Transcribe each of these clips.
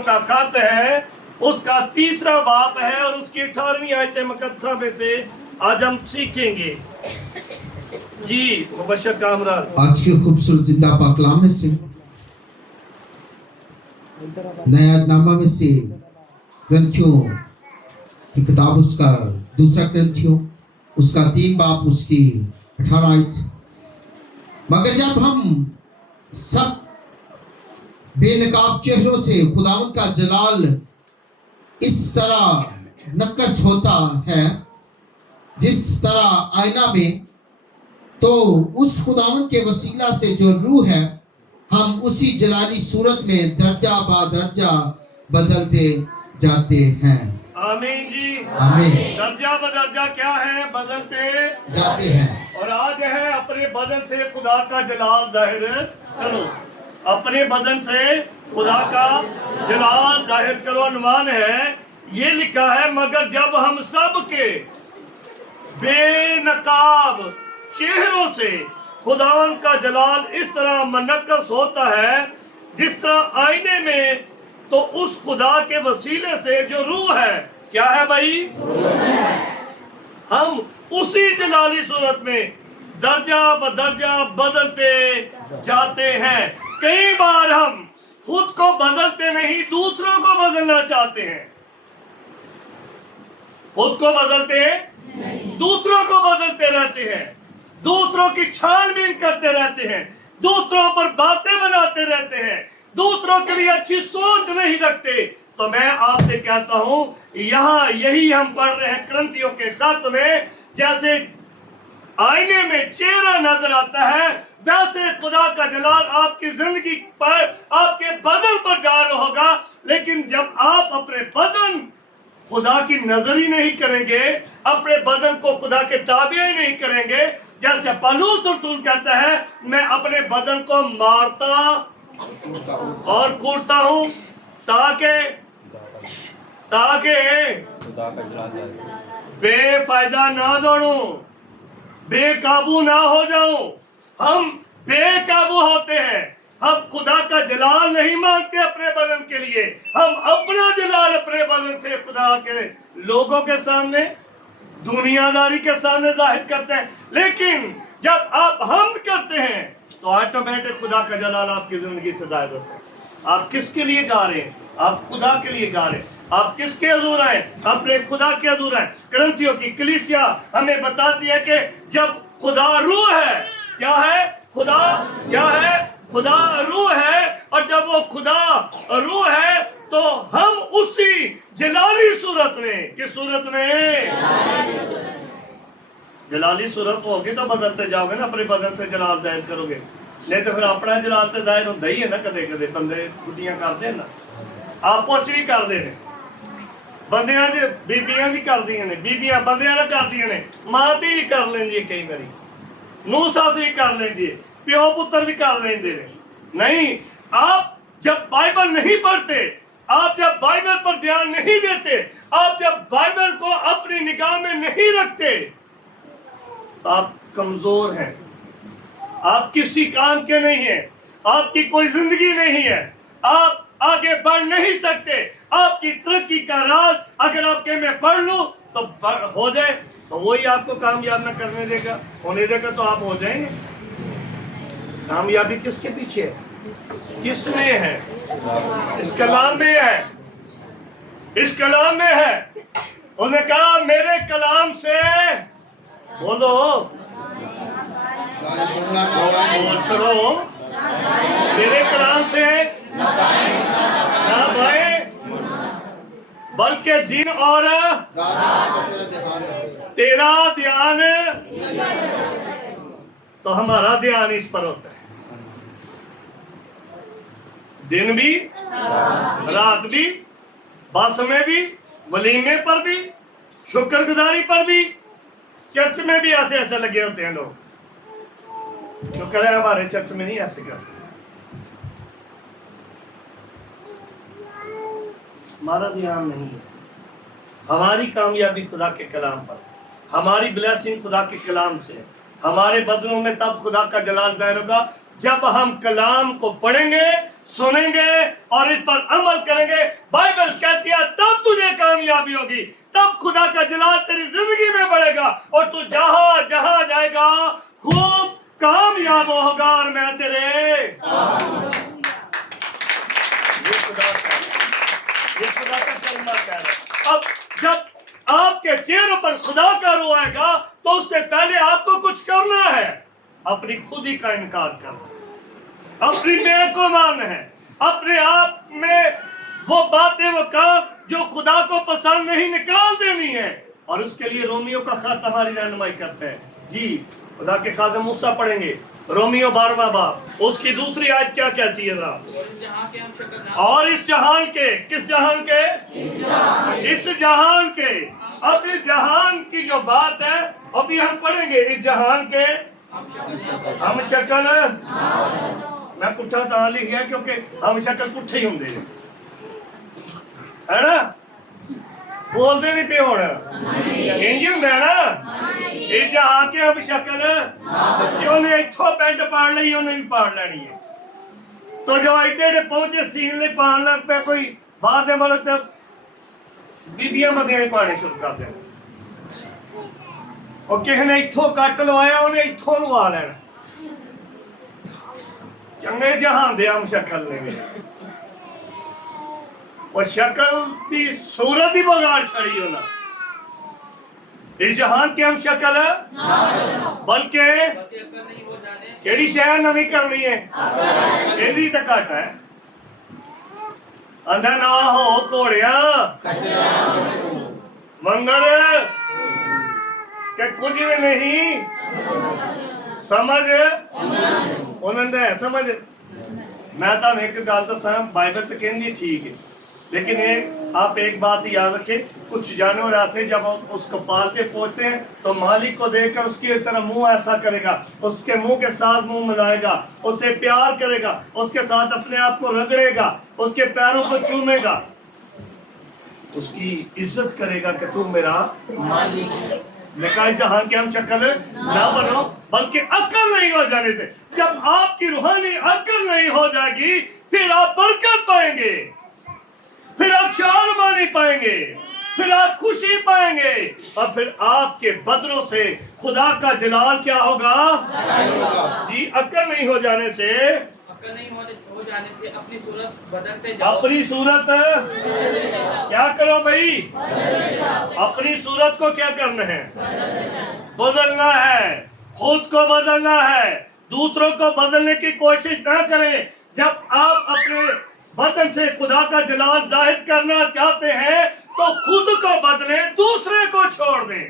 کا خط ہے، اس کا 3 باب ہے اور اس کی 18ویں آیت مقدسہ میں سے آج ہم سیکھیں گے۔ جی مبشر کامران آج کے خوبصورت زندہ پاک کلام میں سے نیا نامہ میں سے کرنتھیوں کی کتاب اس کا 2 کرنتھیوں اس کا 3 باب اس کی 18 آیت۔ مگر جب ہم سب بے نقاب چہروں سے خداوند کا جلال اس طرح نقش ہوتا ہے جس طرح آئینہ میں، تو اس خداوند کے وسیلہ سے جو روح ہے، ہم اسی جلالی صورت میں درجہ با درجہ بدلتے جاتے ہیں۔ آمین جی، آمین۔ درجہ بدرجہ کیا ہے؟ بدلتے جاتے ہیں۔ اور آج ہے اپنے بدن سے خدا کا جلال ظاہر کرو، اپنے بدن سے خدا کا جلال ظاہر کرو عنوان ہے۔ یہ لکھا ہے مگر جب ہم سب کے بے نقاب چہروں سے خداوند کا جلال اس طرح منعکس ہوتا ہے جس طرح آئینے میں، تو اس خدا کے وسیلے سے جو روح ہے، کیا ہے بھائی؟ ہم اسی جلالی صورت میں درجہ بدرجہ بدلتے جاتے ہیں۔ کئی بار ہم خود کو بدلتے نہیں، دوسروں کو بدلنا چاہتے ہیں۔ خود کو بدلتے ہیں، دوسروں کو بدلتے رہتے ہیں، دوسروں کی چھان بین کرتے رہتے ہیں، دوسروں پر باتیں بناتے رہتے ہیں، دوسروں کے لیے اچھی سوچ نہیں رکھتے۔ تو میں آپ سے کہتا ہوں، یہاں یہی ہم پڑھ رہے ہیں کرنتھیوں کے خط میں، جیسے آئینے میں چہرہ نظر آتا ہے، ویسے خدا کا جلال آپ کی زندگی پر، آپ کے بدن پر جاری ہوگا۔ لیکن جب آپ اپنے بدن خدا کی نظر ہی نہیں کریں گے، اپنے بدن کو خدا کے تابع ہی نہیں کریں گے، جیسے پولس رسول کہتا ہے، میں اپنے بدن کو مارتا اور کوڑتا ہوں تاکہ بے فائدہ نہ دوڑوں، بے قابو نہ ہو جاؤں۔ ہم بے قابو ہوتے ہیں، ہم خدا کا جلال نہیں مانگتے اپنے بدن کے لیے، ہم اپنا جلال اپنے بدن سے خدا کے لوگوں کے سامنے، دنیا داری کے سامنے ظاہر کرتے ہیں۔ لیکن جب آپ حمد کرتے ہیں تو آٹومیٹک خدا کا جلال آپ کی زندگی سے ظاہر ہوتا ہے۔ آپ کس کے لیے گا رہے ہیں؟ آپ خدا کے لیے گا رہے ہیں۔ آپ کس کے حضور آئے؟ اپنے خدا کے حضور آئے۔ کرنتھیوں کی کلیسیا ہمیں بتاتی ہے کہ جب خدا روح ہے، کیا ہے؟ خدا کیا ہے؟ خدا روح ہے، اور جب وہ خدا روح ہے تو ہم اسی جلالی صورت میں، کس صورت میں؟ جلالی صورت ہوگی تو بدلتے جاؤ گے نا، اپنے بدن سے جلال ظاہر کرو گے، نہیں تو پھر اپنا جلال تو ظاہر ہوتا ہی ہے نا۔ کدے کدے بندے چھٹیاں کرتے ہیں نا، آپس بھی کر دے نے، بندیاں جی بیبیاں بھی کر دیا نے، بیبیاں بندیاں نہ کر دیا نے، ماں دی بھی کر لیں دی کئی باری، نو ساس بھی کر لیں دی، پیو پتر بھی کر لیں دے۔ نہیں، آپ جب بائبل نہیں پڑھتے، آپ جب بائبل پر دھیان نہیں دیتے، آپ جب بائبل کو اپنی نگاہ میں نہیں رکھتے، آپ کمزور ہیں، آپ کسی کام کے نہیں ہیں، آپ کی کوئی زندگی نہیں ہے، آپ آگے بڑھ نہیں سکتے۔ آپ کی ترقی کا راز اگر آپ کے میں پڑھ لوں تو ہو جائے، تو وہی آپ کو کامیاب نہ کرنے دے گا، ہونے دے گا، تو آپ ہو جائیں گے۔ کامیابی کس کے پیچھے ہے؟ کس میں ہے؟ اس کلام میں ہے، اس کلام میں ہے۔ انہوں نے کہا میرے کلام سے بولو، بول چھوڑو، میرے کلام سے نہ بھائیں بلکہ دن اور تیرا دھیان، تو ہمارا دھیان اس پر ہوتا ہے، دن بھی رات بھی، بس میں بھی، ولیمے پر بھی، شکر گزاری پر بھی۔ چرچ میں بھی ایسے لگے ہوتے ہیں لوگ، شکر ہے ہمارے چرچ میں نہیں ایسے کرتے۔ ہمارا دھیان نہیں ہے، ہماری کامیابی خدا کے کلام پر، ہماری بلیسنگ خدا کے کلام سے، ہمارے بدنوں میں تب خدا کا جلال ظاہر ہوگا جب ہم کلام کو پڑھیں گے، سنیں گے اور اس پر عمل کریں گے، होगी, तब खुदा का जलाल तेरी जिंदगी में बढ़ेगा और तू जहां जहां जाएगा खूब कामयाब होगा और मैं तेरे ये खुदा का कलमा कह रहा है। अब जब आपके चेहरे पर खुदा का रूह आएगा तो उससे पहले आपको कुछ करना है, अपनी खुदी का इनकार करना, अपनी मैं को मानना है, अपने आप में वो बातें वो काम जो खुदा को पसंद नहीं निकाल देनी है। और उसके लिए रोमियो का खत हमारी रहनुमाई करते हैं। जी खुदा के खादिम मूसा पढ़ेंगे रोमियो 12वां बाब, उसकी दूसरी आयत क्या कहती है जरा? और इस जहान के, किस जहान के? इस जहान के। अब इस जहान की जो बात है अभी हम पढ़ेंगे, इस जहान के हम शक्ल, मैं पुट्ठा तां लिखिया क्योंकि हम शक्ल पुट्ठे ही होंगे है ना, बोलते नहीं पे होना इंज होंगे ना। इस जहान के हम शक्ल क्यों ने इथों पेंट पाड़ ली उन्हें भी पाड़ लेनी है, तो जो एडे एडे पहुंचे सीन ले पान लग पे, कोई बाहर दे मुल्क ते बीबियां मदियां पाने शुरू कर देना, और किसी ने इथों कट लवाया उन्हें इथों लवा लेना। चंगे जहान दे हम शक्ल ने भी और शक्ल की सूरत ही बगाड़ छड़ी होना। इस जहान के हम शक्ल बल्कि केड़ी शह नवी करनी है, एदी तो घट है। अंधा ना हो घोड़िया मंगल के कुछ भी नहीं समझ उन्होंने समझ। मैं तो एक गल दसा, बाइबल तो कहती ठीक है, लेकिन आप एक बात याद रखें, कुछ जानवर आते जब उसको पाल के पहुंचते हैं तो मालिक को देखकर उसकी तरह मुंह ऐसा करेगा, उसके मुंह के साथ मुंह मिलाएगा, उससे प्यार करेगा, उसके साथ अपने आप को रगड़ेगा, उसके पैरों को चूमेगा, उसकी इज्जत करेगा कि तू मेरा मालिक। लेकिन जहां के हम शक्ल ना बनो बल्कि अक्ल नहीं हो जाने से। जब आपकी रूहानी अक्ल नहीं हो जाएगी फिर आप बरकत पाएंगे, फिर आप शालमानी पाएंगे, फिर आप खुशी पाएंगे, और फिर आपके बदलों से खुदा का जलाल क्या होगा? जी अक्ल नहीं हो जाने से, अपनी सूरत बदलते जाओ। अपनी सूरत क्या करो भाई? अपनी सूरत को क्या करना है? बदलना है, खुद को बदलना है, दूसरों को बदलने की कोशिश ना करें। जब आप अपने बदन से खुदा का जलाल जाहिर करना चाहते हैं तो खुद को बदलें, दूसरे को छोड़ दें।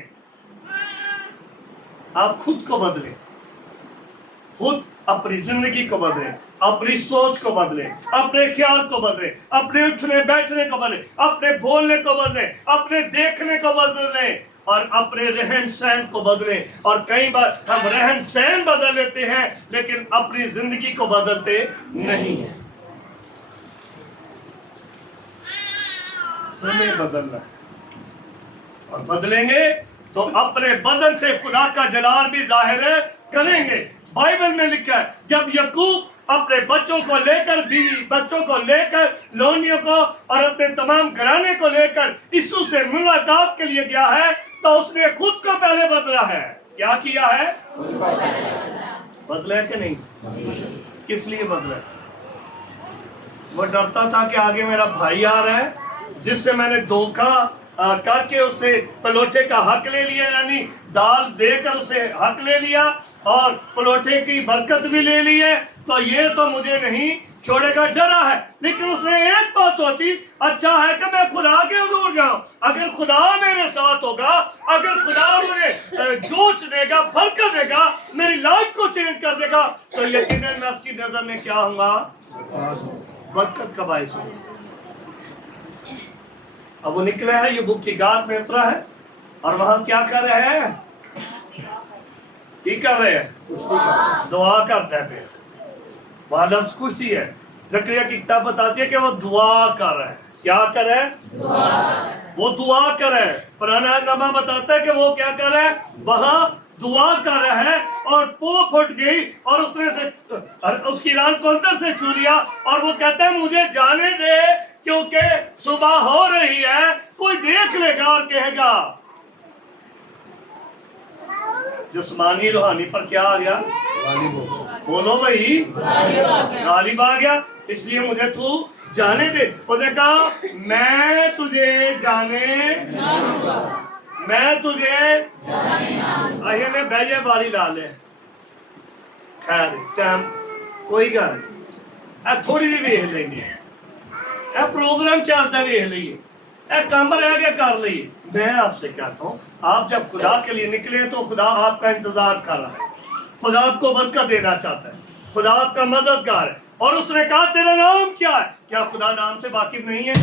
आप खुद को बदलें, खुद अपनी जिंदगी को बदलें, अपनी सोच को बदलें, अपने ख्याल को बदलें, अपने उठने बैठने को बदलें, अपने बोलने को बदलें, अपने देखने को बदलें और अपने रहन सहन को बदलें। और कई बार हम रहन सहन बदल लेते हैं लेकिन अपनी जिंदगी को बदलते नहीं है। हमें बदलना है और बदलेंगे तो अपने बदन से खुदा का जलाल भी जाहिर करेंगे। बाइबल में लिखा है जब यकूब अपने बच्चों को लेकर, बीवी बच्चों को लेकर, लोनियों को और अपने तमाम घराने को लेकर यीशु से मुलाकात के लिए गया है तो उसने खुद को पहले बदला है। क्या किया है? बदला है कि नहीं? किस लिए बदला? वो डरता था कि आगे मेरा भाई आ रहा है जिससे मैंने धोखा करके उससे पलोठे का हक ले लिया, यानी दाल देकर उसे हक ले लिया और पलोठे की बरकत भी ले ली है, तो ये तो मुझे नहीं छोड़ेगा, डरा है। लेकिन उसने एक बात सोची, अच्छा है कि मैं खुदा के दूर जाऊं, अगर खुदा मेरे साथ होगा, अगर खुदा मुझे जोश देगा, बरकत देगा, मेरी लाइफ को चेंज कर देगा, तो यकीनन मैं उसकी नजर में क्या होगा? बरकत का बायस होगा। अब वो निकले हैं, ये बुक की गार में उतरा है और वहां क्या कर रहे हैं? कर रहे हैं दुआ करते हैं। वहां लफ्ज कुछ ही है, जकरिया की किताब बताती है कि वो दुआ कर रहे हैं। क्या कर रहे हैं? वो दुआ कर रहे हैं। पुराना नामा बताता है कि वो क्या कर रहे हैं? वहां दुआ कर रहे हैं और पो फट गई और उसने उसकी लान को अंदर से छू लिया और वो कहता है मुझे जाने दे क्योंकि सुबह हो रही है, कोई देख लेगा और कहेगा जिस्मानी रूहानी पर क्या आ गया? बोलो भाई, गालिब आ गया। इसलिए मुझे तू जाने दे। उसने कहा मैं तुझे जाने मैं तुझे अहे ने बहजे बारी ला ले। खैर टाइम कोई गल नहीं, थोड़ी जी वेख लेंगे, प्रोग्राम चलता वेख लीए, काम रह गया कर लीए। मैं आपसे कहता हूँ, आप जब खुदा के लिए निकले तो खुदा आपका इंतजार कर रहा है, खुदा आपको बरकत देना चाहता है, खुदा आपका मददगार है। और उसने कहा तेरा नाम क्या है? क्या खुदा नाम से वाकिफ नहीं है?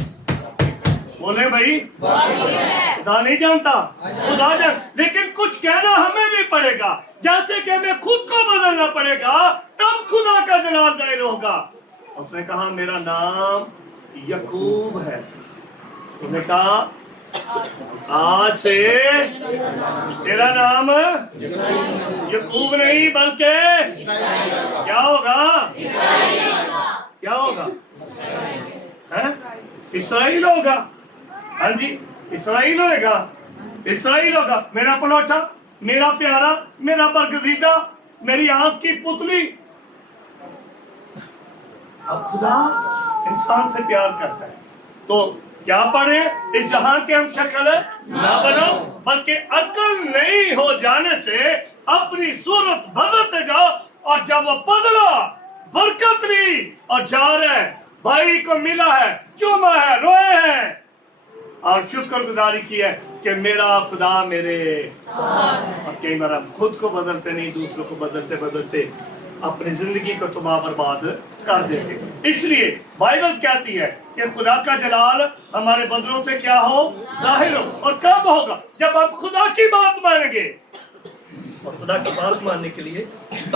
बोले भाई, खुदा नहीं जानता, खुदा जान, लेकिन कुछ कहना हमें भी पड़ेगा, जैसे कि हमें खुद को बदलना पड़ेगा, तब खुदा का जलाल जाहिर होगा। उसने कहा मेरा नाम यकूब है। उसने कहा आज से तेरा नाम यकूब नहीं बल्कि क्या होगा? क्या होगा? हैं? इसराइल होगा। हाँ जी, इसराइल होगा, इसराइल होगा। मेरा पलौठा, मेरा प्यारा, मेरा बरगजीदा, मेरी आंख की पुतली। अब खुदा इंसान से प्यार करता है तो क्या पढ़े? इस जहां के हम शक्ल ना बनो, बल्कि अकल नहीं हो जाने से अपनी सूरत बदलते जाओ। और जब वो बदला, बरकत ली और जा रहे, भाई को मिला है, चूमा है, रोए हैं और शुक्रगुजारी की है कि मेरा खुदा मेरे साथ। और कई बार हम खुद को बदलते नहीं, दूसरों को बदलते बदलते अपनी जिंदगी को तबाह बर्बाद कर देते। इसलिए बाइबल कहती है कि खुदा का जलाल हमारे बदलों से क्या हो? जाहिर हो। और कब होगा? जब हम खुदा की बात मानेंगे। और खुदा की बात मानने के लिए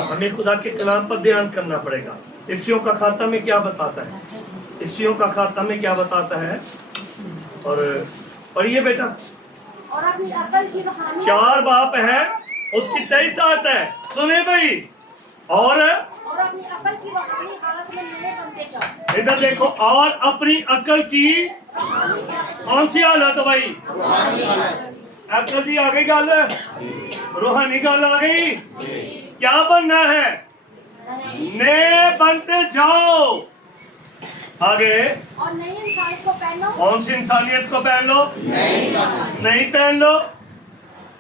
हमें खुदा के कलाम पर ध्यान करना पड़ेगा। इफ्सियों का खाता में क्या बताता है? इफ्सियों का खाता में क्या बताता है? और पढ़िए बेटा। और अपनी अकल की रूहानी 4 बाप है, उसकी 23 आयत है, सुने भाई। और अपनी अकल की रूहानी हालत में नए बनते जाओ। इधर देखो, और अपनी अकल की कौन सी हालत है भाई? अकल की आ गई गल, रूहानी गल आ गई। क्या बनना है? नए बनते जाओ। आगे और नई इंसानियत को पहनो। कौन सी इंसानियत को पहन लो? नहीं पहन लो।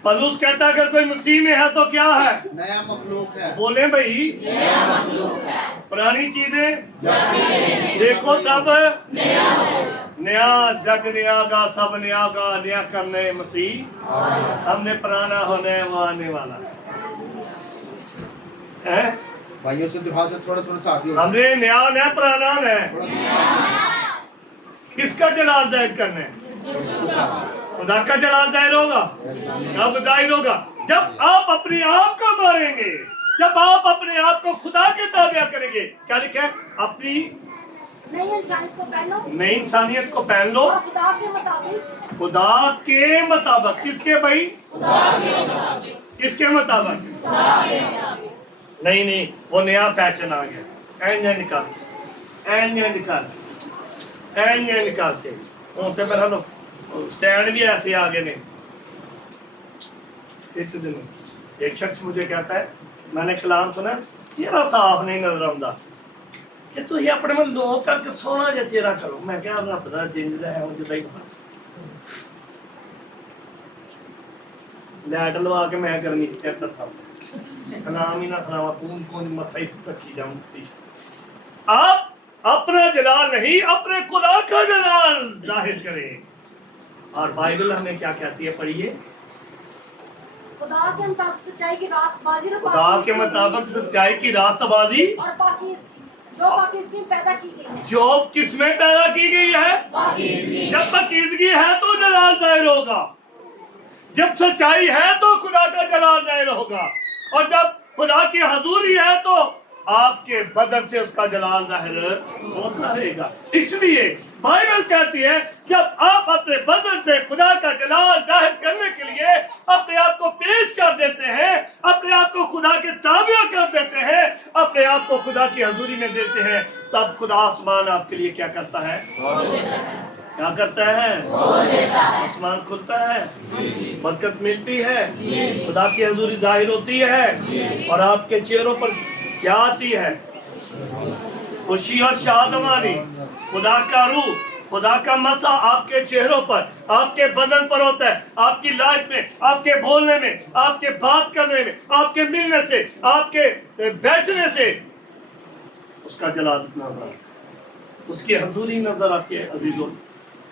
पलूस कहता है अगर कोई मसीह में है तो क्या है? नया मखलूक है। बोले भाई, पुरानी चीजें देखो सब नया, जग नया गा, सब नया गा, नया करने मसीह हमने पुराना होने वो आने वाला है। भाइयों से दुआ से थोड़ा थोड़ा साथी हो। हमने नया नया पुराना है। किसका जलाल जाहिर करना है? खुदा का जलाल जाहिर होगा। कब जाहिर होगा? जब आप अपने आप को मारेंगे, जब आप अपने आप को खुदा के ताबिया करेंगे। क्या लिखा है? अपनी नई इंसानियत को पहनो। नई इंसानियत को पहन लो और खुदा के मुताबिक। खुदा के मुताबिक। किसके भाई? किसके मुताबिक? नहीं नहीं, वो नया फैशन आ गया। एंजे निकालते होते मेरा लो स्टैंड भी ऐसे आ गए ने। इस दिन एक शख्स मुझे कहता है, मैंने कलाम सुना, चेहरा साफ नहीं नजर आता कि तुम अपने में लो करके सोना जा चेहरा करो। मैं क्या रब दा जिंदा है उंज दा ही लाइट लवा के मैं गर्मी चेक करता हूँ। कलाम ही ना सुनावा, कौन कौन मथा ही रखी जाऊँ। आप अपना जलाल नहीं, अपने खुदा का जलाल जाहिर करें। और बाइबल हमें क्या कहती है? पढ़िए। खुदा के मुताबिक सच्चाई की रास्तबाजी और खुदा के मुताबिक सच्चाई की रास्तबाजी और जो पाकीज़गी में पैदा की गई है। जो किसमें पैदा की गई है? जब पाकीज़गी है तो जलाल जाहिर होगा। जब सच्चाई है तो खुदा का जलाल जाहिर होगा। और जब खुदा की हजूरी है तो आपके बदन से उसका जलाल जाहिर होता रहेगा। इसलिए बाइबल कहती है जब आप अपने बदन से खुदा का जलाल जाहिर करने के लिए अपने आप को पेश कर देते हैं, अपने आप को खुदा के ताबिया कर देते हैं, अपने आप को खुदा की हजूरी में देते हैं, तब खुदा आसमान आपके लिए क्या करता है? क्या करता है? आसमान खुलता है, बरकत मिलती है, खुदा की हजूरी जाहिर होती है और आपके चेहरों पर क्या आती है? खुशी और शादमानी। खुदा का रूह, खुदा का मसा आपके चेहरों पर, आपके बदन पर होता है, आपकी लाइफ में, आपके बोलने में, आपके बात करने में, आपके मिलने से, आपके बैठने से उसका जलाल नजर, उसकी हजूरी नजर आती है अजीजों।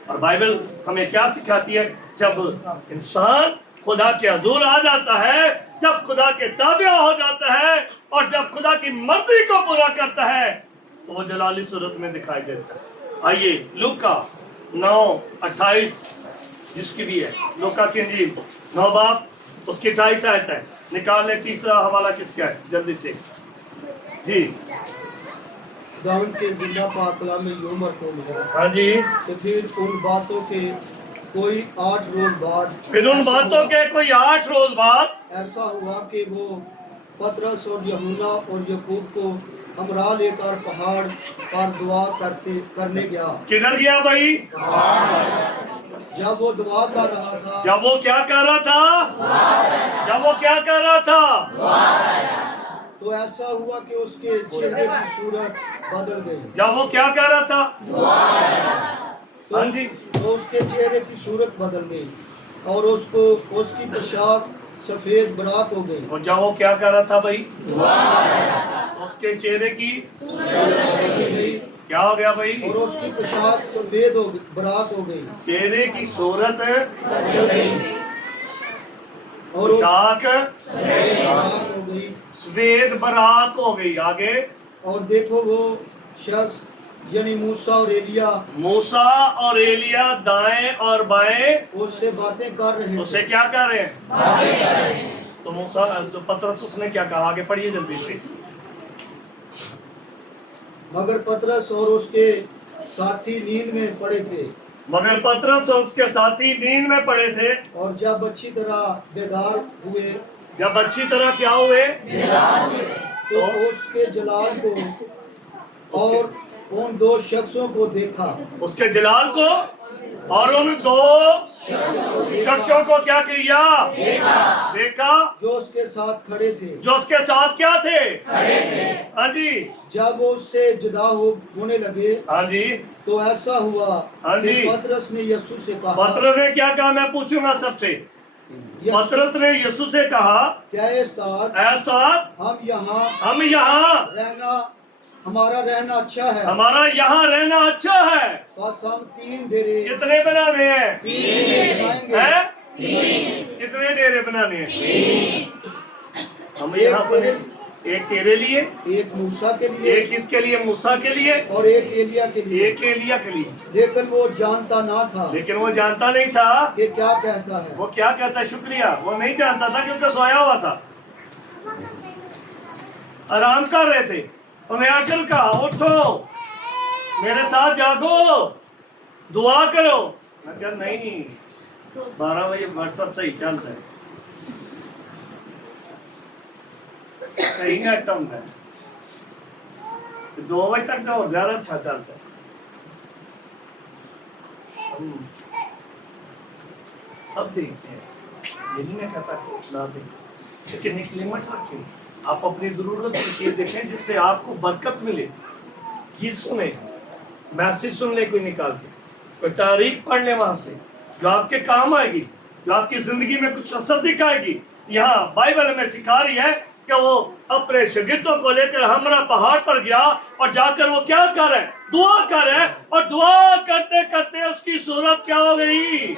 और बाइबल हमें क्या सिखाती है? जब इंसान खुदा के हजूर आ जाता है, जब खुदा के ताबिया हो जाता है और जब खुदा की मर्जी को पूरा करता है तो वो जलाली सूरत में दिखाई देता है। आइए लूका 9:28 जिसकी भी है, लूका की इंजील 9 बाब उसकी 28 आयत है। निकाल ले, तीसरा हवाला किसका है जल्दी से जी। खुदावंद के जिंदा पाक कलाम में यूं मरकूम है हाँ जी। कि फिर उन बातों के कोई 8 रोज बाद, फिर उन बातों के कोई 8 रोज बाद ऐसा हुआ कि वो पतरस और यूहन्ना और याकूब को हमरा लेकर पहाड़ पर दुआ करने गया। किधर गया भाई? जब वो दुआ कर रहा था, जब वो क्या कर रहा था? जब वो क्या कर रहा था? तो ऐसा हुआ कि उसके चेहरे की सूरत बदल गई। जब वो क्या कर रहा था? हाँ जी। तो उसके चेहरे की सूरत बदल गई और उसकी पोशाक सफेद बराक हो गई। और जब वो क्या कर रहा था भाई? उसके चेहरे की क्या हो गया भाई? और उसकी पोशाक सफेद हो बराक हो गई। चेहरे की सूरत और पोशाक बराक हो गई। सफेद बराक हो गई। आगे और देखो वो शख्स यानी मूसा और एलिया मूसा और एलिया दाएं और बाएं उससे बातें कर रहे उससे थे। क्या कर रहे हैं? तो मूसा तो पतरस उसने क्या कहा? आगे पढ़िए जल्दी से। मगर पतरस और उसके साथी नींद में पड़े थे। मगर पतरस और उसके साथी नींद में पड़े थे। और जब अच्छी तरह बेदार हुए जब अच्छी तरह क्या हुए? तो उसके जलाल को और उन 2 शख्सों को देखा। उसके जलाल को और उन 2 शख्सों को क्या किया? देखा जो उसके साथ खड़े थे। जो उसके साथ क्या थे? हाँ जी। जब वो उससे जुदा होने लगे हाँ जी। तो ऐसा हुआ हाँ कि जी। पतरस ने यीशु से कहा, पतरस ने क्या कहा? मैं पूछूंगा सबसे। पतरस ने यीशु से कहा, क्या है उस्ताद, ऐ उस्ताद, हम यहाँ रहना हमारा रहना अच्छा है। हमारा यहाँ रहना अच्छा है। बस हम 3 डेरे कितने बनाने हैं? बनाएंगे। हैं? कितने डेरे बनाने हैं? हम यहाँ पर एक तेरे लिए, एक मूसा के लिए, एक इसके लिए मूसा के लिए, और एक एलिया के लिए। एक एलिया के लिए। लेकिन वो जानता ना था लेकिन वो जानता नहीं था कि क्या कहता है। वो क्या कहता है। शुक्रिया। वो नहीं जानता था क्योंकि सोया हुआ था, आराम कर रहे थे। उन्हें आकर कहा, उठो मेरे साथ जागो, दुआ करो। मैं कहा नहीं, 12 बजे व्हाट्सएप सही चलता है, सही नेट होता है, 2 बजे तक तो और ज्यादा अच्छा चलता है। हम सब देखते हैं, यही मैं कहता कि ना देखो, लेकिन एक लिमिट रखें। आप अपनी जरूरत की चीज देखें जिससे आपको बरकत मिले। गीत सुने, मैसेज सुन ले कोई निकाल के, कोई तारीख पढ़ ले वहां से जो आपके काम आएगी, जो आपकी जिंदगी में कुछ असर दिखाएगी। यहाँ बाइबल हमें सिखा रही है कि वो अपने शागिर्दों को लेकर हमरा पहाड़ पर गया और जाकर वो क्या कर रहे? दुआ कर रहे। और दुआ करते करते उसकी सूरत क्या हो गई?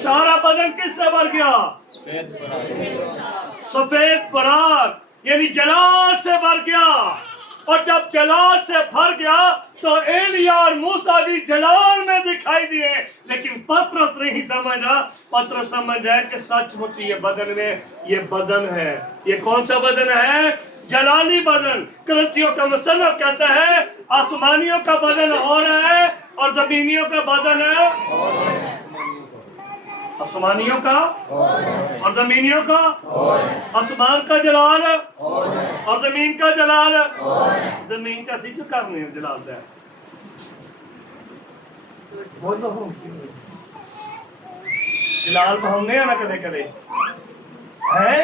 सारा बदन किससे भर गया? सफेद पराग यानी जलाल से भर गया। और जब जलाल से भर गया तो एलिया और मूसा भी जलाल में दिखाई दिए। लेकिन पतरस नहीं समझा। पतरस समझ रहा है कि सचमुच ये बदन में, ये बदन है। ये कौन सा बदन है? जलाली बदन। करंथियों का मुसन्नफ कहता है आसमानियों का बदन और है और जमीनियों का बदन है, आसमानियों का और जमीनियों का, आसमान का जलाल और जमीन का जलाल। जमीन का सी क्यों करने हैं जलाल है, बोलो जलाल बहाने ना कदे कदे है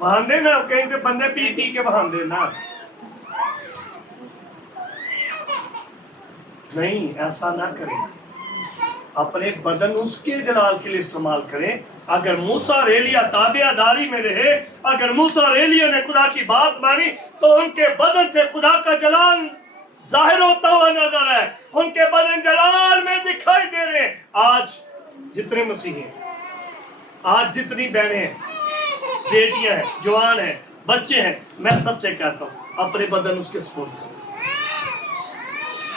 बहाने ना, कहीं तो बंदे पी पी के बहाने ना, नहीं ऐसा ना करें। अपने बदन उसके जलाल के लिए इस्तेमाल करें। अगर मूसा रेलिया ताबियादारी में रहे, अगर मूसा रेलिया ने खुदा की बात मानी तो उनके बदन से खुदा का जलाल जाहिर होता हुआ नजर है, उनके बदन जलाल में दिखाई दे रहे हैं। आज जितने मसीही हैं, आज जितनी बहनें हैं, बेटियां हैं, जवान हैं, बच्चे हैं, मैं सबसे कहता हूँ अपने बदन उसके सपोर्ट करो।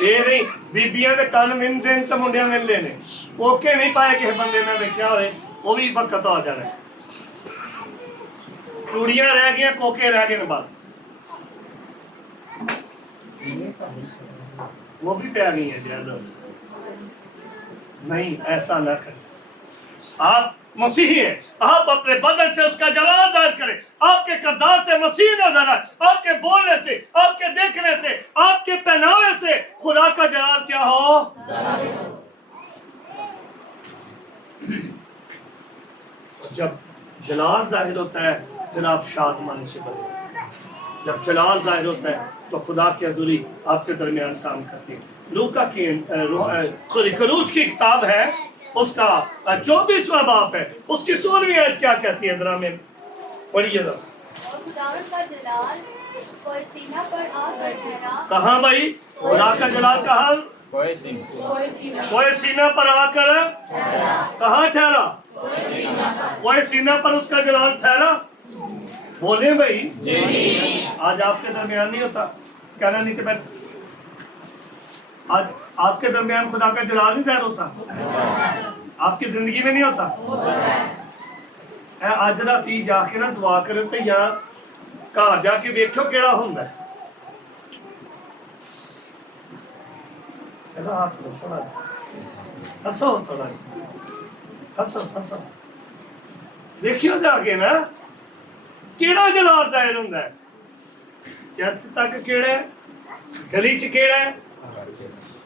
ये नहीं बीबियां दे कान मिन दिन तो मुंडिया मिल लेने ओके नहीं पाए किसी बंदे ने देखा होए, वो भी वक्त आ जाना है। कुड़ियां रह गई, कोके रह गए बस, वो भी पै गई है ज्यादा। नहीं ऐसा ना करें। आप मसीही हैं, आप अपने बदन से उसका जलाल दायर करें। आपके किरदार से मसीह नजर आए, आपके बोलने से, आपके देखने से, आपके पहनावे से खुदा का जलाल क्या हो। जब जलाल जाहिर होता है फिर आप शादमानी से बने। जब जलाल जाहिर होता है तो खुदा की हज़ूरी आपके दरमियान काम करती है। लूका की खरूज की किताब है, उसका 24वां बाप है, उसकी 16वीं आयत क्या कहती है, जरा में पढ़िए जरा। और खुदावंद का जलाल कोई सीना पर आकर ठहरा। कहाँ भाई खुदा का जलाल कहाँ? कोई सीना पर आकर कहाँ ठहरा? कोई सीना पर उसका जलाल ठहरा। बोले भाई आज आपके दरमियान नहीं होता, कहना नहीं तो बैठ। आज आपके दरमियान खुदा का जलाल नहीं जाहिर होता, आपकी जिंदगी में नहीं होता। आज राती जाके ना दुआ करें तो या घर जाके देखो केड़ा हुंदा है। चलो हंस लो थोड़ा, हंसो थोड़ा, हंसो हंसो, देखियो जाके ना केड़ा जलाल जाहिर हुंदा है। चर्च तक केड़ा है, गली च केड़ा है,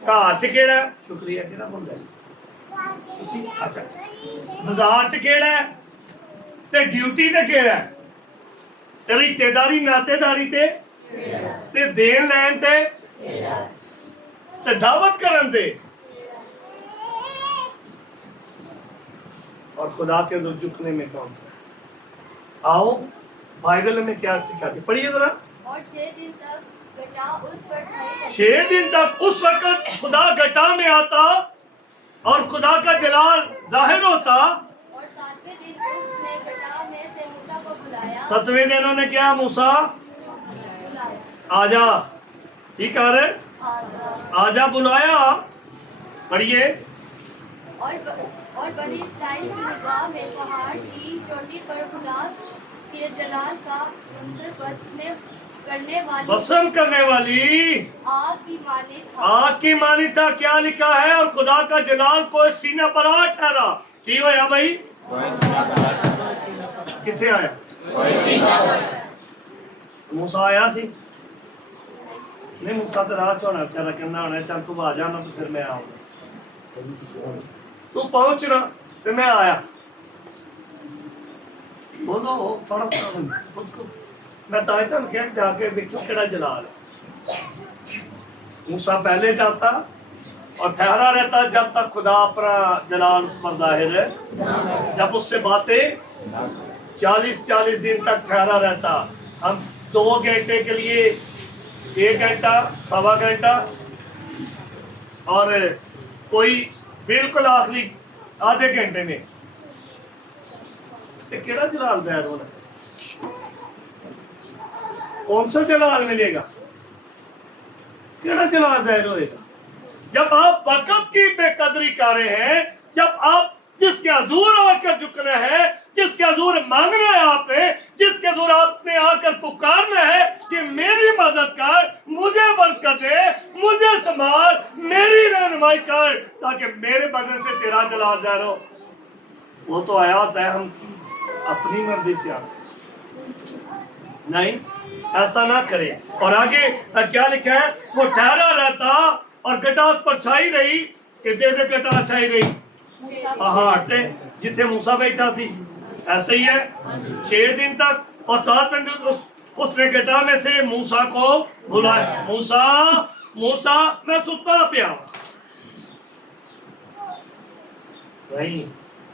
घर च केड़ा, शुक्रिया केड़ा बोलदा है तुसी, अच्छा बाजार च केड़ा है ते ड्यूटी ते केड़ा है, ते रिश्तेदारी नातेदारी ते देन लैन ते दावत करन दे और खुदा के अंदर झुकने में कौन सा। आओ बाइबल में क्या सिखाती, पढ़िए जरा। और 6 दिन तक घटा उस पर छाई रहती। 6 दिन तक उस वक्त खुदा घटा में आता और खुदा का जलाल जाहिर होता। और 7वें दिन उसने घटा में से मूसा को बुलाया। 7वें दिन उन्होंने क्या, मूसा आजा, ठीक है रे, आजा बुलाया। पढ़िए। और बनी इस्राएल की निगाह में पहाड़ की चोटी पर खुदा के जलाल का मंजर बसम करने वाली आग की मानी था। क्या लिखा है? और खुदा का जलाल को सीने पर आ ठहरा। की होया भाई? किथे आया? मूसा आया सी नहीं, मूसा तो राह होना बेचारा, कहना होना चल तू आ जाना तो फिर मैं आऊंगा, तू पहुंचना तो मैं आया। बोलो थोड़ा खुद को मैं तायतन क्या जाके देखो केड़ा जलाल है। मूसा पहले जाता और ठहरा रहता जब तक खुदा अपना जलाल उस पर जाहिर है। जब उससे बातें 40 दिन तक ठहरा रहता। हम 2 घंटे के लिए 1 घंटा, सवा घंटा, और कोई बिल्कुल आखिरी आधे घंटे में केड़ा जलाल जाहिर होना। कौन सा जलाल मिलेगा? केड़ा जलाल जाहिर होएगा? जब आप वक्त की बेकदरी कर रहे हैं, जब आप जिसके हजूर आकर झुकना है जिसके हजूर मांगना है आपने, जिसके हजूर आपने आकर पुकारना है कि मेरी मदद कर, मुझे बरकत दे, मुझे संभाल, मेरी रहनुमाई कर, ताकि मेरे बदन से तेरा जलाल ज़ाहिर हो। वो तो आया होता है हम अपनी मर्जी से आते, नहीं, ऐसा ना करे। और आगे क्या लिखा है, वो ठहरा रहता और कटास पर छाई रही, कि दे दे कटास छाई रही पहाड़ पे जिथे मूसा बैठा थी, ऐसे ही है 6 दिन तक। और 7 दिन उसने कटा में से मूसा को बुलाया, मूसा मूसा मैं सुता पिया नहीं,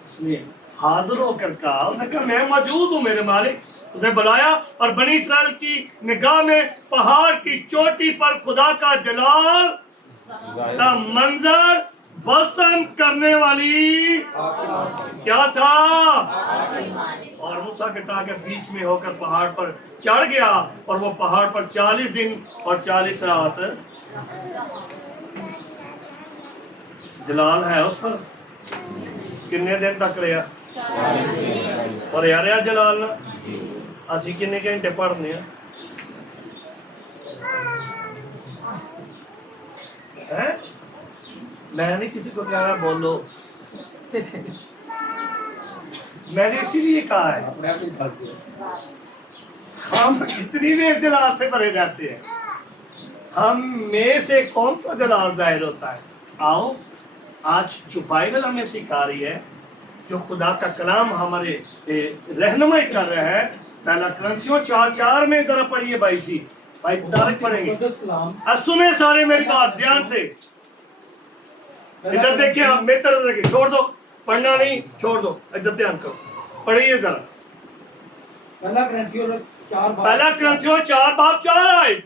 उसने हाजिर होकर कहा, उसने कहा मैं मौजूद हूँ मेरे मालिक। उसने बुलाया और बनी इस्राएल की निगाह में पहाड़ की चोटी पर खुदा का जलाल का मंजर बसम करने वाली क्या था। और मूसा कटा के बीच में होकर पहाड़ पर चढ़ गया, और वो पहाड़ पर 40 दिन और 40 रात जलाल है उस पर। कितने दिन तक रहा? और यार जलाल ना असी किन्ने घंटे पढ़ने हैं? मैं नहीं किसी को कह रहा बोलो मैंने इसीलिए कहा है हम इतनी देर जलाल से भरे जाते हैं, हम में से कौन सा जलाल जाहिर होता है। आओ आज चुपाई वाला हमें सिखा रही है, जो खुदा का कलाम हमारे रहनुमाई कर रहा है। पहला क्रंथियों 4:4 में जरा पढ़िए भाई जी, भाई तारिक पढ़ेंगे। सुने सारे मेरी बात ध्यान से, इधर देखिए, आप मेरी तरफ देखिए, छोड़ दो पढ़ना नहीं, छोड़ दो, इधर ध्यान करो, पढ़िए जरा। पहला क्रंथियों 4:4 आयत।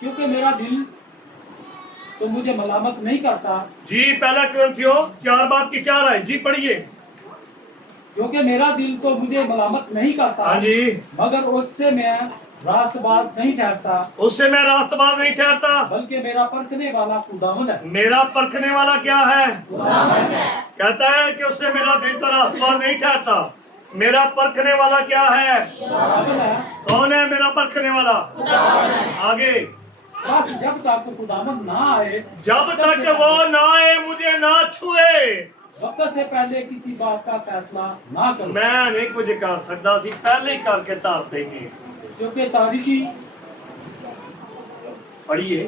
क्योंकि मेरा दिल तो मुझे मलामत नहीं करता जी, पहला क्रंथियों 4:4 आयत जी, पढ़िए। क्योंकि मेरा दिल तो मुझे मलामत नहीं करता, हाँ जी, मगर उससे मैं रास्तबाज नहीं ठहरता, उससे मैं रास्तबाज नहीं ठहरता, बल्कि मेरा परखने वाला खुदावंद है। मेरा परखने वाला क्या है? कहता है कि उससे मेरा दिल तो रास्तबाज नहीं ठहरता, मेरा परखने वाला क्या है? कौन है मेरा परखने वाला? आगे, बस जब तक खुदावंद ना आए, जब तक वो ना आए मुझे ना छुए, वक्त से पहले किसी बात का फैसला ना करो। मैं नहीं कुछ कर सकता सी, पहले ही करके तार देंगे। क्योंकि तारीखी पढ़िए,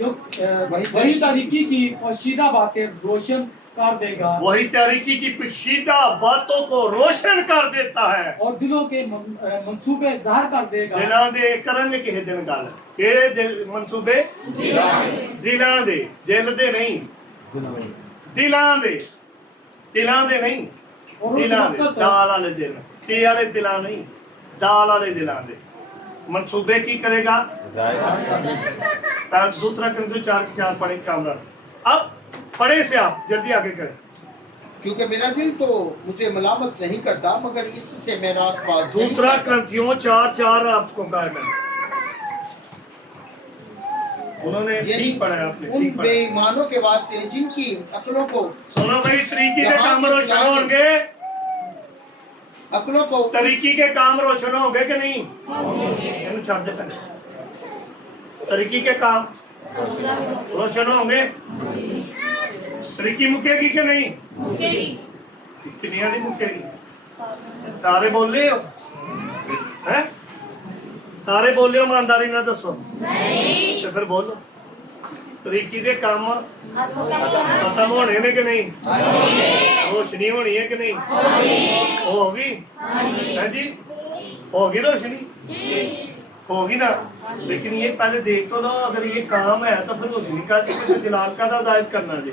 वही तारीखी की पोशीदा बातें रोशन कर देगा, वही तारीकी की पेचीदा बातों को रोशन कर देता है और दिलों के मंसूबे ज़ाहिर कर देगा। दिलां दे करन किसी दिन गल केड़े दिल मंसूबे दिलां दे, दिल दे नहीं, दिलां दे, दिलां दे नहीं, और उस दिलां दे, वक्त दाल वाले दिल, टी वाले दिलां नहीं, दाल वाले दिलां दे मंसूबे की करेगा। दूसरा क्रंथियों 4:4 पढ़े कामरान। अब पढ़े से आप जल्दी आगे करें। क्योंकि मेरा दिल तो मुझे मलामत नहीं करता, मगर इससे मैं रास्तबाज नहीं दूसरा ठहरता। क्रंथियों 4:4 आपको कहा मैंने, उन्होंने यानी ठीक पढ़ा है, आपने उन ठीक पढ़ा। बेईमानों के वास्ते जिनकी अक्लों को सुनो भाई, तरीकी के काम रोशन होंगे, अक्लों को तरीकी के काम रोशन होंगे कि नहीं? इन्हें छोड़ दे पहले। तरीकी के काम रोशन होंगे, तरीकी मुकेगी कि नहीं? कितनी नहीं मुकेगी? सारे बोले हो हैं? सारे बोले हो, ईमानदारी ना दसो तो फिर बोलो। तरीकी के काम खत्म होने ने कि नहीं? रोशनी होनी है कि नहीं? होगी है जी, होगी रोशनी, होगी ना। लेकिन ये पहले देख तो लो, अगर ये काम है तो फिर रोशनी का जलाल का हिदायत करना जी।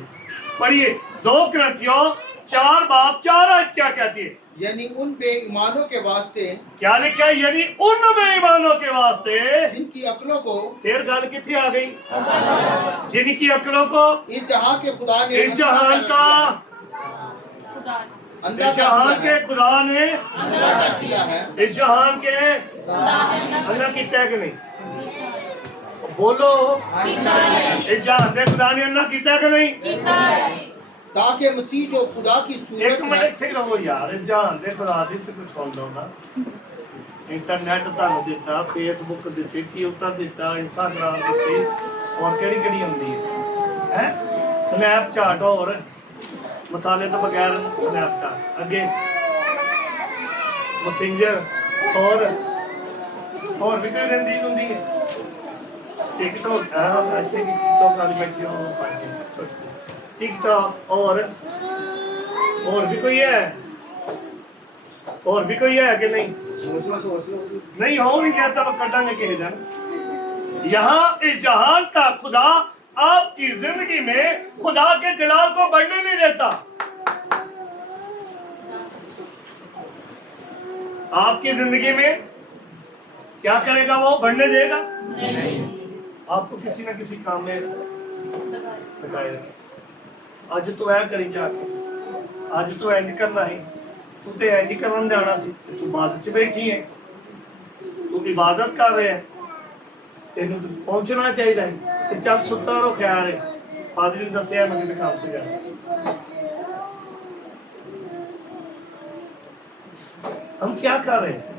पढ़िए 2 क्रंथियों 4:4 आयत क्या कहती है? यानी उन बेईमानों के वास्ते क्या लिखा है? यानी उन बेईमानों के वास्ते जिनकी अक्लों को फिर गल कितनी आ गई? जिनकी अक्लों को इस जहां के खुदा ने इस जहान का अंधा इस जहान कर दिया के खुदा ने अंधा कर दिया है। इस जहान के अल्लाह कीता है कि नहीं? बोलो, इस जहान के खुदा ने अल्लाह कीता है कि नहीं? تاکہ مسیح جو خدا کی ایک صورت منٹ ہے ਇੱਥੇ ਰਹੋ ਯਾਰ ਜਹਾਨ ਦੇ ਖੁਦਾ ਦੀ ਤੇ ਕੁਝ ਸੁਣ ਲਓ ਨਾ ਇੰਟਰਨੈਟ ਤੁਹਾਨੂੰ ਦਿੱਤਾ ਫੇਸਬੁੱਕ ਦਿੱਤੀ ਟਵਿੱਟਰ ਦਿੱਤਾ ਇੰਸਟਾਗ੍ਰਾਮ ਦਿੱਤੀ ਹੋਰ ਕਿਹੜੀ ਕਿਹੜੀ ਹੁੰਦੀ ਹੈ ਸਨੈਪਚੈਟ ਹੋਰ ਮਸਾਲੇ ਤੋਂ ਬਗੈਰ ਸਨੈਪਚੈਟ ਅੱਗੇ ਮੈਸੇਂਜਰ ਹੋਰ ਵੀ ਕੋਈ ਰਹਿੰਦੀ ਹੁੰਦੀ ਹੈ ਟਿਕਟੋਕ ऐसे की टिकटॉक वाली बैठी हो टिकटॉक और भी कोई है और भी कोई है कि नहीं नहीं हो नहीं गया तब कटाने के दिन यहाँ इस जहान का खुदा आपकी जिंदगी में खुदा के जलाल को बढ़ने नहीं देता आपकी जिंदगी में क्या करेगा वो बढ़ने देगा नहीं आपको किसी ना किसी काम में लगाए रखे ਅੱਜ ਤੂੰ ਐ ਕਰੀ ਜਾ ਕੇ ਅੱਜ ਤੂੰ ਐ ਨਹੀਂ ਕਰਨਾ ਹੈ ਤੂੰ ਤੇ ਐ ਨਹੀਂ ਕਰਨ ਜਾਣਾ ਸੀ ਤੂੰ ਇਬਾਦਤ 'ਚ ਬੈਠੀ ਹੈ ਤੂੰ ਇਬਾਦਤ ਕਰ ਰਿਹਾ ਹੈ ਤੈਨੂੰ ਪਹੁੰਚਣਾ ਚਾਹੀਦਾ ਹੈ ਤੇ ਚੱਲ ਸੁੱਤਾ ਰੋ ਖਿਆਲ ਹੈ ਪਾਦਰੀ ਨੇ ਦੱਸਿਆ ਮੈਂ ਕਿਤੇ ਕੰਮ ਤੇ ਜਾਣਾ हम क्या कर रहे हैं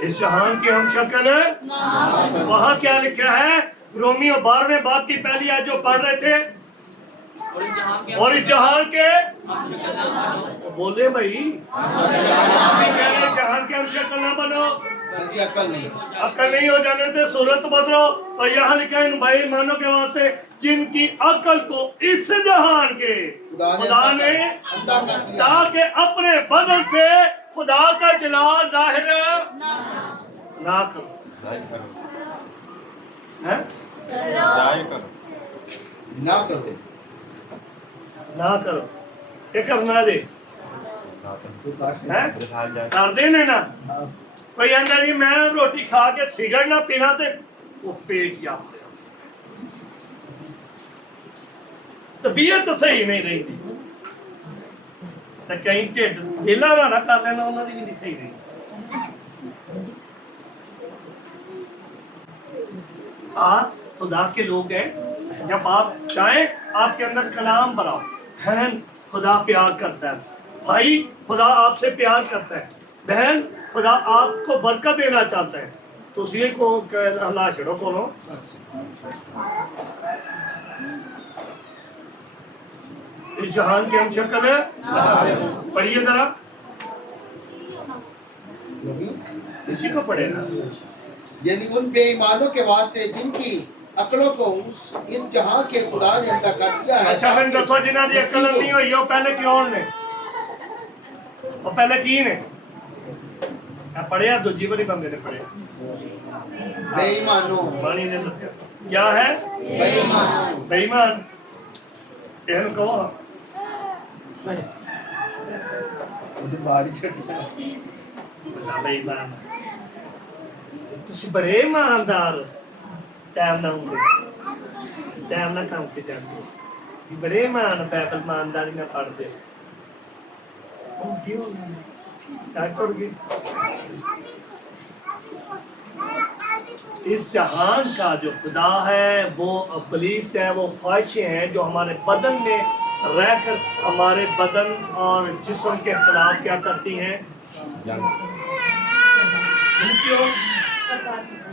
इस जहान की हम शक्ल है वहां क्या लिखा है रोमियो 12वें बाब की पहली आयत जो पढ़ रहे थे और इस जहान के बोले भाई जहान के हम शक्ल ना बनो अक्ल नहीं हो जाने से सूरत बदलो और यहाँ लिखा है भाई मानो के वास्ते जिनकी अक्ल को इस जहान के खुदा ने ताकि अपने बदन से खुदा का जलाल जाहिर ना करो हैं? ना करो ना करो ये करना दे हैं? कर देने ना कोई कहता जी मैं रोटी खा के सिगरेट ना पीना ते वो पेट या तबीयत सही नहीं रही तो कहीं ढिड ढीला ना कर लेना उन्होंने भी नहीं सही रही आप खुदा के लोग हैं जब आप चाहें आपके अंदर कलाम भराओ बहन खुदा प्यार करता है भाई खुदा आपसे प्यार करता है बहन खुदा आपको बरकत देना चाहता है तो उसी को अल्लाह छड़ो खोलो इस जहान की हम शक्ल है पढ़िए जरा इसी को पढ़ेगा यानी उन बेईमानों के वास्ते जिनकी अकलों को इस जहां के खुदा ने अंधा कर दिया है अच्छा फिर दसो जिन्हों की अकल नहीं हुई वो पहले क्यों ने वो पहले की ने पढ़िया दूजी बारी बंदे ने पढ़िया बेईमानों बानी ने दसिया क्या है बेईमानों बेईमान कहन कहो बेईमान ਤੁਸੀਂ ਬੜੇ ਇਮਾਨਦਾਰ ਟਾਈਮ ਨਾਲ ਹੁੰਦੇ ਟਾਈਮ ਨਾਲ ਕੰਮ ਤੇ ਜਾਂਦੇ ਜੀ ਬੜੇ ਇਮਾਨ ਬਾਈਬਲ ਇਮਾਨਦਾਰੀ ਨਾਲ ਪੜ੍ਹਦੇ ਉਹ ਕਿਉਂ ਡਾਕਟਰ ਜੀ इस जहान का जो खुदा है वो इब्लीस है वो ख्वाहिशें हैं जो हमारे बदन में रहकर हमारे बदन और जिस्म के खिलाफ क्या करती हैं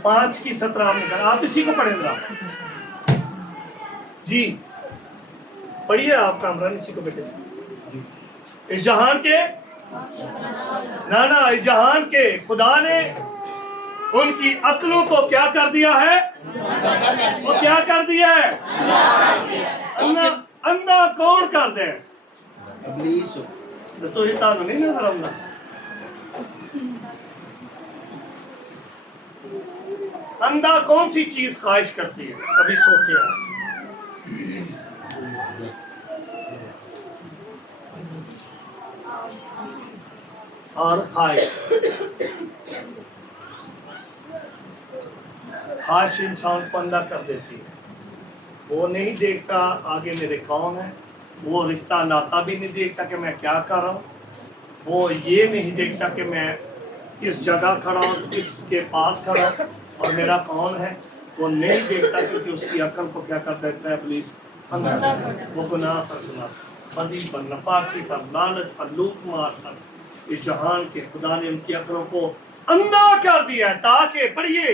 5 की 17 में आप इसी को पढ़े जरा जी पढ़िए आप कामरान इसी को बेटे इस जहान के ना इस जहान के खुदा ने उनकी अक्लों को क्या कर दिया है वो क्या कर दिया है अंधा कौन कर दे इब्लीस तो ये तानु नहीं नजर आऊंगा अंधा कौन सी चीज ख्वाहिश करती है कभी सोचे आप और ख्वाहिश इंसान को अंधा कर देती है वो नहीं देखता आगे मेरे कौन है वो रिश्ता नाता भी नहीं देखता कि मैं क्या कर रहा हूँ वो ये नहीं देखता कि मैं किस जगह खड़ा हूँ किसके पास खड़ा हूँ और मेरा कौन है वो नहीं देखता क्योंकि उसकी अक्ल को क्या कर देता है पुलिस वो गुनाह पर गुनाह, बदी पर, नापाकी पर, लालच पर, लूटमार पर, इस जहान के खुदा ने उनकी अक्लों को अंधा कर दिया है, ताकि पढ़िए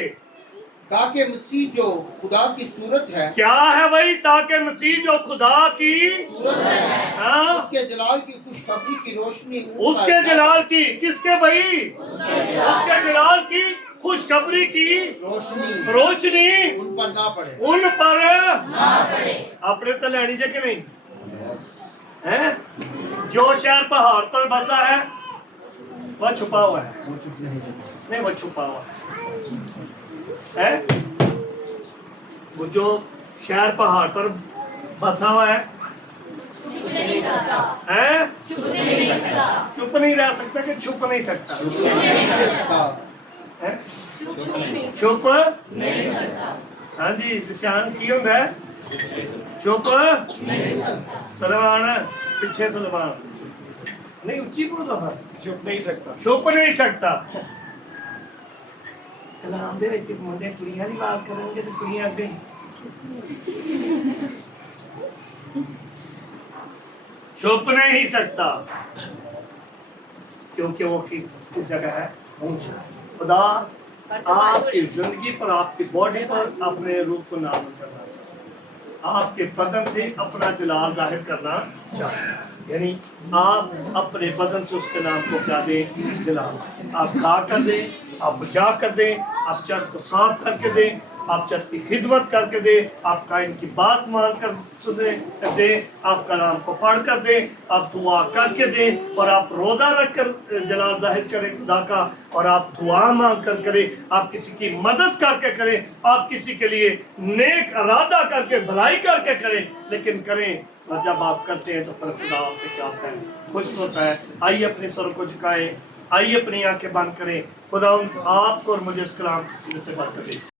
ताकि मसीह जो खुदा की सूरत है, क्या है वही, ताकि मसीह जो खुदा की सूरत है, हाँ, उसके जलाल की खुशखबरी की रोशनी उन पर उसके जलाल की, किसके भाई, उसके जलाल की खुशखबरी की रोशनी उन पर ना पड़े। उन पर अपने तो लैनी जे कि नहीं है। जो शहर पहाड़ पर बसा है वह छुपा हुआ है, वो चुप नहीं रह सकते। नहीं वो छुपा हुआ है। वो जो शहर पहाड़ पर बसा हुआ है चुप नहीं रह सकता कि छुप नहीं सकता है, चुप हाँ जी निशान की होता है चुप सलमान पीछे सलमान नहीं उच्ची बोल रहा चुप नहीं सकता। छुप नहीं सकता। कलाम दे विच मुंडे कुड़ियां दी बात करेंगे तो कुड़ियां अगे छुप नहीं सकता क्योंकि वो किस जगह है ऊंचा। खुदा आपकी जिंदगी पर, आपकी बॉडी पर अपने रूप को नाम करना चाहता, आपके बदन से अपना जलाल जाहिर करना चाहता। यानी आप अपने बदन से उसके नाम को क्या दें, जलाल। आप गा कर दें, आप बुझा कर दें, आप चर्च को साफ करके दें, आप चर्च की खिदमत करके दें, आपका इनकी बात मान कर सुने दें, आपका नाम को पढ़ कर दें, आप दुआ करके दें और आप रोज़ा रख कर जलाल जाहिर करें खुदा का, और आप दुआ मांग कर करें, आप किसी की मदद करके करें, आप किसी के लिए नेक इरादा करके भलाई करके करें, लेकिन करें। और जब आप करते हैं तो फिर खुदा आपसे क्या होता है, खुश होता है। आइए अपने सर को झुकाएं, आइए अपनी आंखें बंद करें। खुदा आपको और मुझे इस कलाम से बरकत दे।